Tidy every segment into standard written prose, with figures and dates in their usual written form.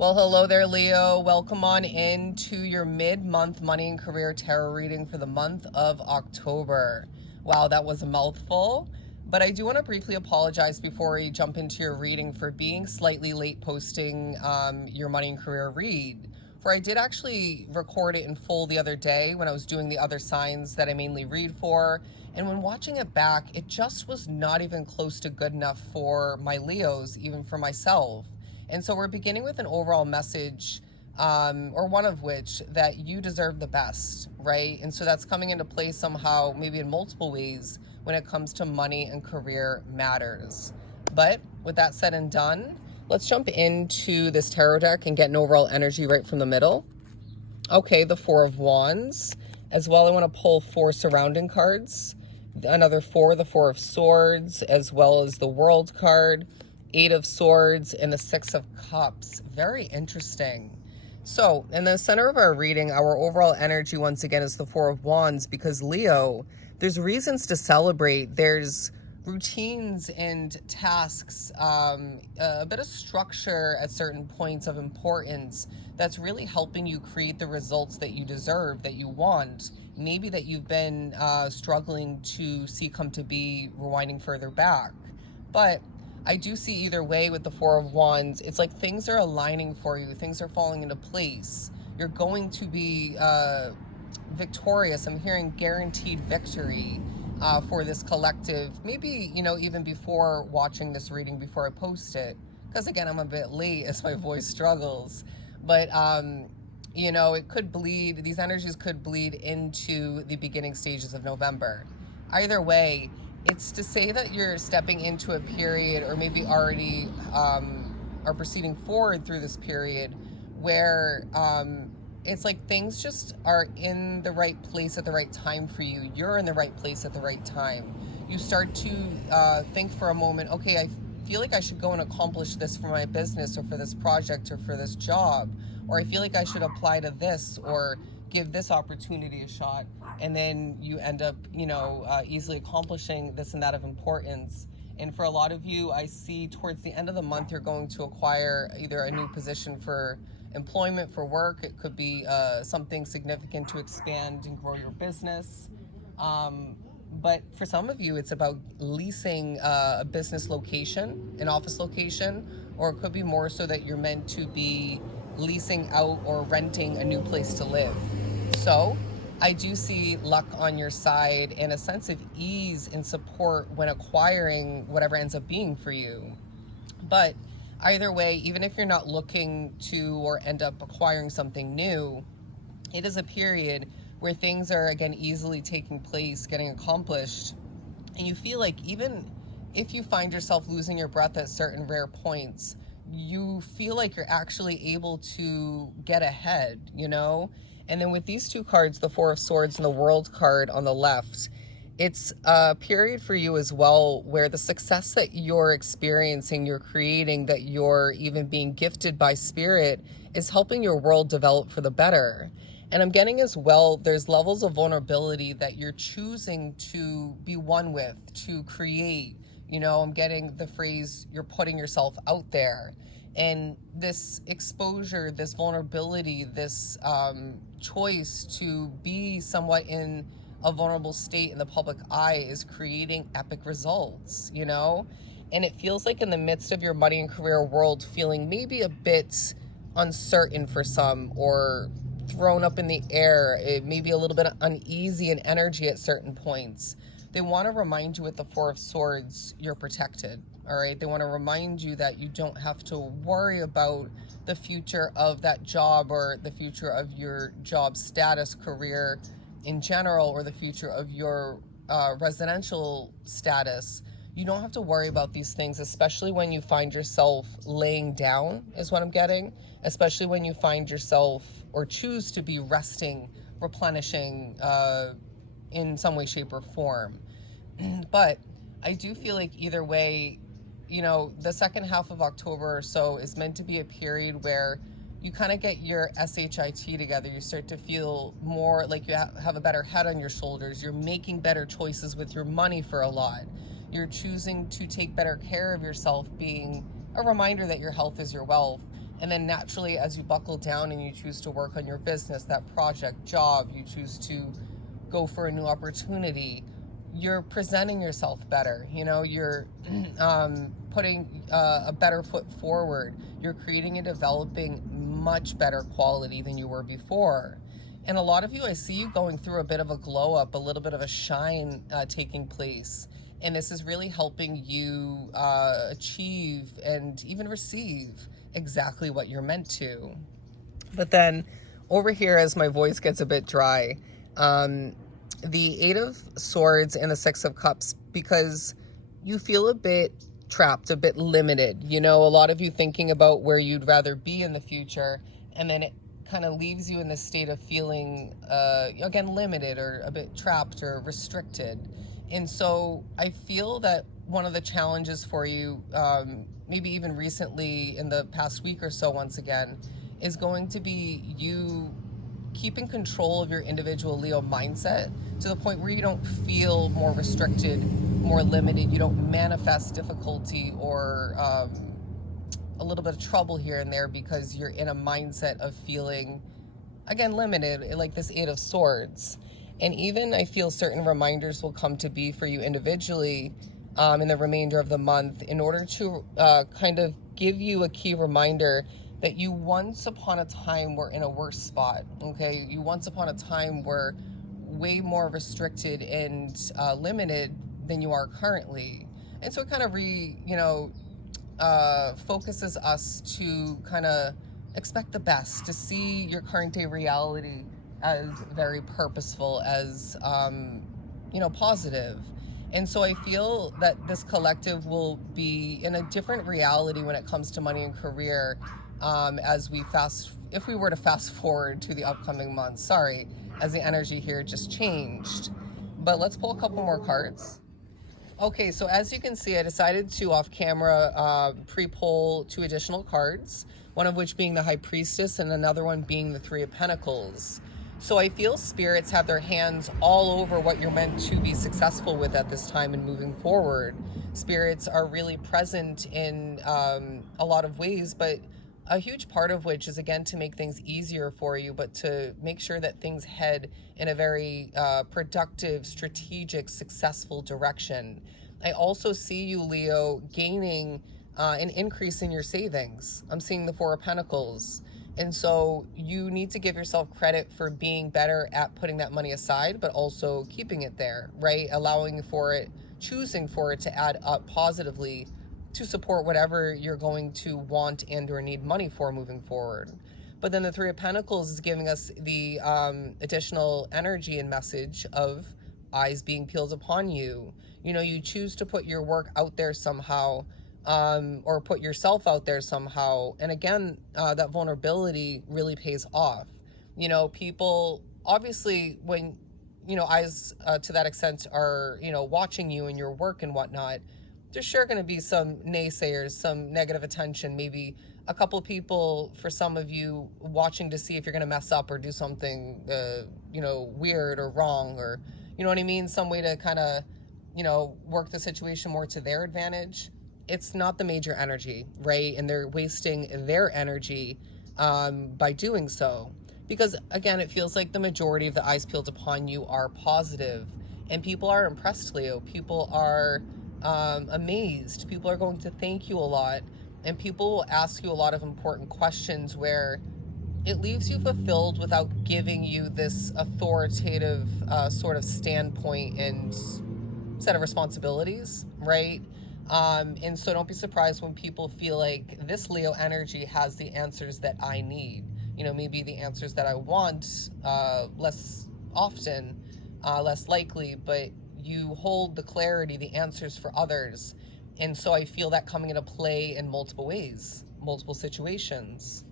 Well, hello there, Leo. Welcome on into your mid-month money and career tarot reading for the month of October. Wow, that was a mouthful. But I do want to briefly apologize before we jump into your reading for being slightly late posting your money and career read. For I did actually record it in full the other day when I was doing the other signs that I mainly read for. And when watching it back, it just was not even close to good enough for my Leos, even for myself. And so we're beginning with an overall message, or one of which, that you deserve the best, right? And so that's coming into play somehow, maybe in multiple ways, when it comes to money and career matters. But with that said and done, let's jump into this tarot deck and get an overall energy right from the middle. Okay, the Four of Wands. As well, I want to pull 4 surrounding cards. Another 4, the Four of Swords, as well as the World card, 8 of Swords, and the 6 of Cups. Very interesting. So, in the center of our reading, our overall energy, once again, is the Four of Wands, because Leo, there's reasons to celebrate. There's routines and tasks, a bit of structure at certain points of importance that's really helping you create the results that you deserve, that you want, maybe that you've been struggling to see come to be, rewinding further back. But I do see either way with the Four of Wands, it's like things are aligning for you, things are falling into place. You're going to be victorious. I'm hearing guaranteed victory for this collective. Maybe, even before watching this reading, before I post it, because again, I'm a bit late as my voice struggles. But, it could bleed, these energies could bleed into the beginning stages of November. Either way, it's to say that you're stepping into a period, or maybe already are proceeding forward through this period where it's like things just are in the right place at the right time for you. You're in the right place at the right time. You start to think for a moment, okay, I feel like I should go and accomplish this for my business, or for this project, or for this job, or I feel like I should apply to this, or give this opportunity a shot. And then you end up, easily accomplishing this and that of importance. And for a lot of you, I see towards the end of the month, you're going to acquire either a new position for employment, for work. It could be something significant to expand and grow your business. But for some of you, it's about leasing a business location, an office location, or it could be more so that you're meant to be leasing out or renting a new place to live. So I do see luck on your side and a sense of ease and support when acquiring whatever ends up being for you. But either way, even if you're not looking to or end up acquiring something new, it is a period where things are, again, easily taking place, getting accomplished. And you feel like even if you find yourself losing your breath at certain rare points, you feel like you're actually able to get ahead, And then with these 2 cards, the Four of Swords and the World card on the left, it's a period for you as well where the success that you're experiencing, you're creating, that you're even being gifted by Spirit is helping your world develop for the better. And I'm getting as well, there's levels of vulnerability that you're choosing to be one with, to create. I'm getting the phrase, you're putting yourself out there. And this exposure, this vulnerability, this choice to be somewhat in a vulnerable state in the public eye is creating epic results, And it feels like in the midst of your money and career world feeling maybe a bit uncertain for some, or thrown up in the air, it may be a little bit uneasy in energy at certain points. They want to remind you with the Four of Swords, you're protected, all right? They want to remind you that you don't have to worry about the future of that job, or the future of your job status, career in general, or the future of your residential status. You don't have to worry about these things, especially when you find yourself laying down, is what I'm getting. Especially when you find yourself, or choose to be resting, replenishing, in some way, shape, or form. But I do feel like either way, the second half of October or so is meant to be a period where you kind of get your SHIT together. You start to feel more like you have a better head on your shoulders. You're making better choices with your money for a lot. You're choosing to take better care of yourself, being a reminder that your health is your wealth. And then naturally, as you buckle down and you choose to work on your business, that project, job, you choose to go for a new opportunity, you're presenting yourself better. You're putting a better foot forward. You're creating and developing much better quality than you were before. And a lot of you, I see you going through a bit of a glow up, a little bit of a shine taking place. And this is really helping you achieve and even receive exactly what you're meant to. But then over here, as my voice gets a bit dry, the Eight of Swords and the Six of Cups, because you feel a bit trapped, a bit limited. A lot of you thinking about where you'd rather be in the future, and then it kind of leaves you in this state of feeling, again, limited or a bit trapped or restricted. And so I feel that one of the challenges for you, maybe even recently in the past week or so, once again, is going to be you keeping control of your individual Leo mindset to the point where you don't feel more restricted, more limited. You don't manifest difficulty or a little bit of trouble here and there because you're in a mindset of feeling, again, limited, like this Eight of Swords. And even I feel certain reminders will come to be for you individually in the remainder of the month in order to kind of give you a key reminder that you once upon a time were in a worse spot, okay? You once upon a time were way more restricted and limited than you are currently. And so it kind of focuses us to kind of expect the best, to see your current day reality as very purposeful, as, positive. And so I feel that this collective will be in a different reality when it comes to money and career if we were to fast forward to the upcoming months. Sorry, as the energy here just changed. But let's pull a couple more cards. Okay, so as you can see, I decided to off camera pre-pull 2 additional cards, one of which being the High Priestess and another one being the Three of Pentacles. So I feel spirits have their hands all over what you're meant to be successful with at this time and moving forward. Spirits are really present in a lot of ways, but a huge part of which is, again, to make things easier for you, but to make sure that things head in a very productive, strategic, successful direction. I also see you, Leo, gaining an increase in your savings. I'm seeing the Four of Pentacles. And so you need to give yourself credit for being better at putting that money aside, but also keeping it there, right? Allowing for it, choosing for it to add up positively to support whatever you're going to want and or need money for moving forward. But then the Three of Pentacles is giving us the additional energy and message of eyes being peeled upon you. You choose to put your work out there somehow, or put yourself out there somehow. And again, that vulnerability really pays off. People, obviously, when, eyes to that extent are, watching you and your work and whatnot, there's sure going to be some naysayers, some negative attention, maybe a couple people, for some of you, watching to see if you're going to mess up or do something, weird or wrong, or, you know what I mean? Some way to kind of, work the situation more to their advantage. It's not the major energy, right? And they're wasting their energy by doing so. Because, again, it feels like the majority of the eyes peeled upon you are positive. And people are impressed, Leo. People are amazed. People are going to thank you a lot. And people will ask you a lot of important questions where it leaves you fulfilled without giving you this authoritative sort of standpoint and set of responsibilities, right? And so don't be surprised when people feel like this Leo energy has the answers that I need. Maybe the answers that I want less often, less likely, but you hold the clarity, the answers for others. And so I feel that coming into play in multiple ways, multiple situations.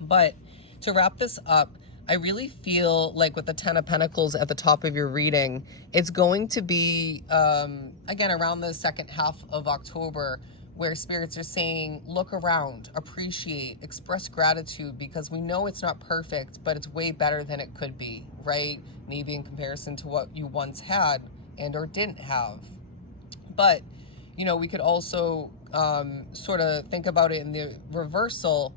But to wrap this up, I really feel like with the Ten of Pentacles at the top of your reading, it's going to be, again, around the second half of October, where spirits are saying, look around, appreciate, express gratitude, because we know it's not perfect, but it's way better than it could be, right? Maybe in comparison to what you once had and or didn't have. But, we could also sort of think about it in the reversal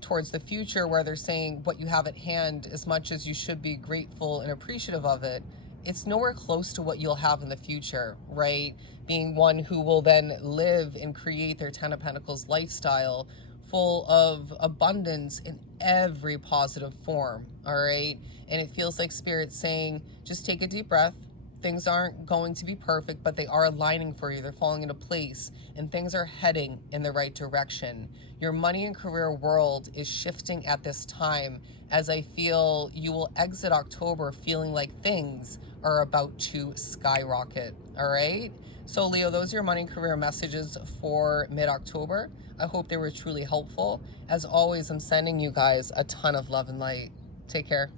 towards the future, where they're saying what you have at hand, as much as you should be grateful and appreciative of it, it's nowhere close to what you'll have in the future, right? Being one who will then live and create their Ten of Pentacles lifestyle full of abundance in every positive form, all right? And it feels like Spirit's saying, just take a deep breath. Things aren't going to be perfect, but they are aligning for you. They're falling into place, and things are heading in the right direction. Your money and career world is shifting at this time, as I feel you will exit October feeling like things are about to skyrocket, all right? So Leo, those are your money and career messages for mid-October. I hope they were truly helpful. As always, I'm sending you guys a ton of love and light. Take care.